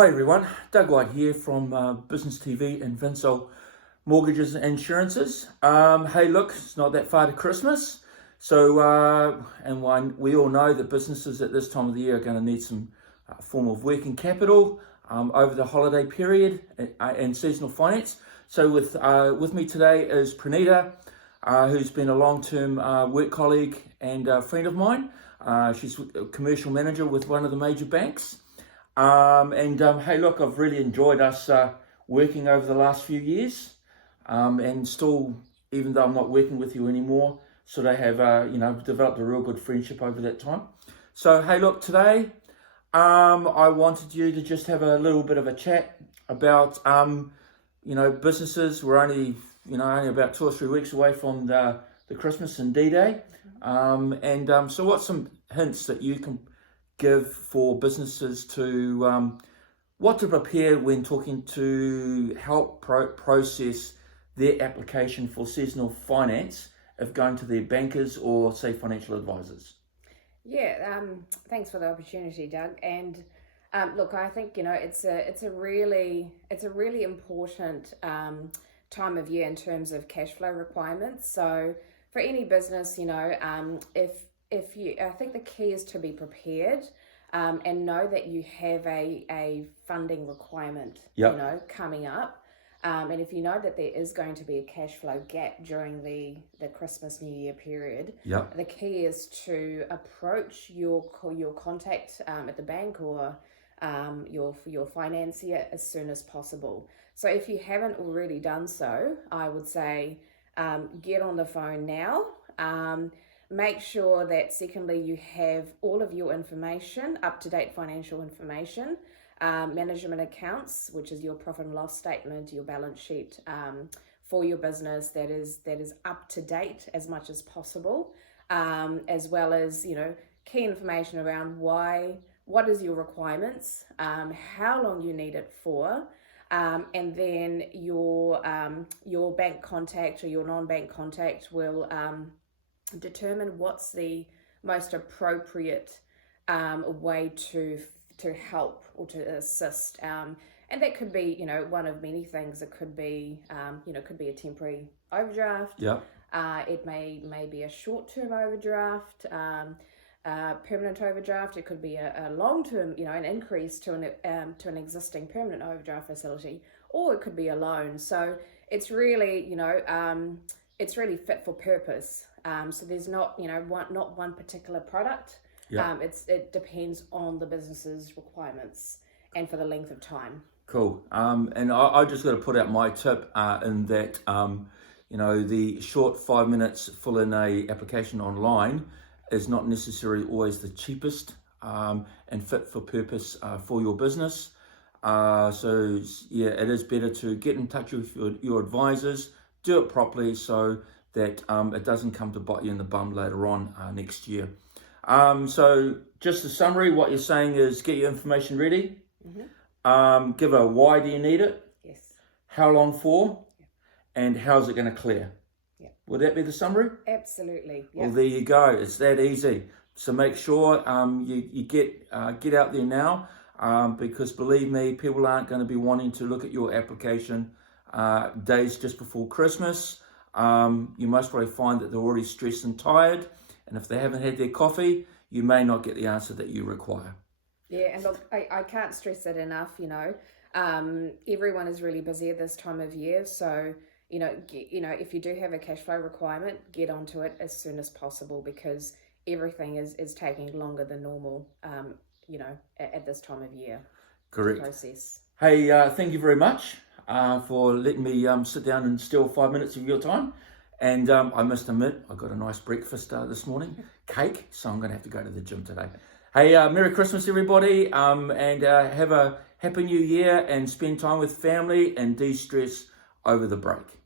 Hi everyone, Doug White here from Business TV and Vinsol Mortgages and Insurances. Hey look, it's not that far to Christmas. We all know that businesses at this time of the year are going to need some form of working capital over the holiday period and seasonal finance. So with me today is Praneeta, who's been a long-term work colleague and friend of mine. She's a commercial manager with one of the major banks. Hey look, I've really enjoyed us working over the last few years, and still, even though I'm not working with you anymore, sort of have developed a real good friendship over that time. So hey look, today I wanted you to just have a little bit of a chat about businesses. We're only about 2 or 3 weeks away from the Christmas and D-Day, so what's some hints that you can give for businesses to what to prepare when talking to help process their application for seasonal finance if going to their bankers or say financial advisors? Yeah, thanks for the opportunity, Doug. And look, I think it's a really important time of year in terms of cash flow requirements. So for any business, I think the key is to be prepared and know that you have a funding requirement, coming up. And if you know that there is going to be a cash flow gap during the Christmas New Year period, the key is to approach your contact at the bank or your financier as soon as possible. So if you haven't already done so, I would say get on the phone now. Make sure that secondly you have all of your information, up-to-date financial information, management accounts, which is your profit and loss statement, your balance sheet for your business that is up to date as much as possible, as well as key information around what is your requirements, how long you need it for, and then your bank contact or your non-bank contact will determine what's the most appropriate way to help or to assist, and that could be one of many things. It could be could be a temporary overdraft. It may be a short-term overdraft, permanent overdraft. It could be a long-term, an increase to an existing permanent overdraft facility, or it could be a loan. So it's really it's really fit for purpose. So there's not one particular product. It depends on the business's requirements and for the length of time. Cool. And I just got to put out my tip in that the short 5 minutes fill in a application online is not necessarily always the cheapest and fit for purpose for your business. So it is better to get in touch with your advisors, do it properly so that it doesn't come to bite you in the bum later on next year. So just a summary, what you're saying is get your information ready, give a why do you need it, how long for, and how's it going to clear. Would that be the summary? Absolutely. Well, there you go. It's that easy. So make sure you get out there now, because believe me, people aren't going to be wanting to look at your application days just before Christmas. You most probably find that they're already stressed and tired, and if they haven't had their coffee, you may not get the answer that you require. Yeah, and look, I can't stress that enough. Everyone is really busy at this time of year, so if you do have a cash flow requirement, get onto it as soon as possible, because everything is taking longer than normal. At this time of year. Correct. Process. Hey, thank you very much for letting me sit down and steal 5 minutes of your time. And I must admit, I got a nice breakfast this morning, cake, so I'm going to have to go to the gym today. Hey, Merry Christmas, everybody, and have a Happy New Year and spend time with family and de-stress over the break.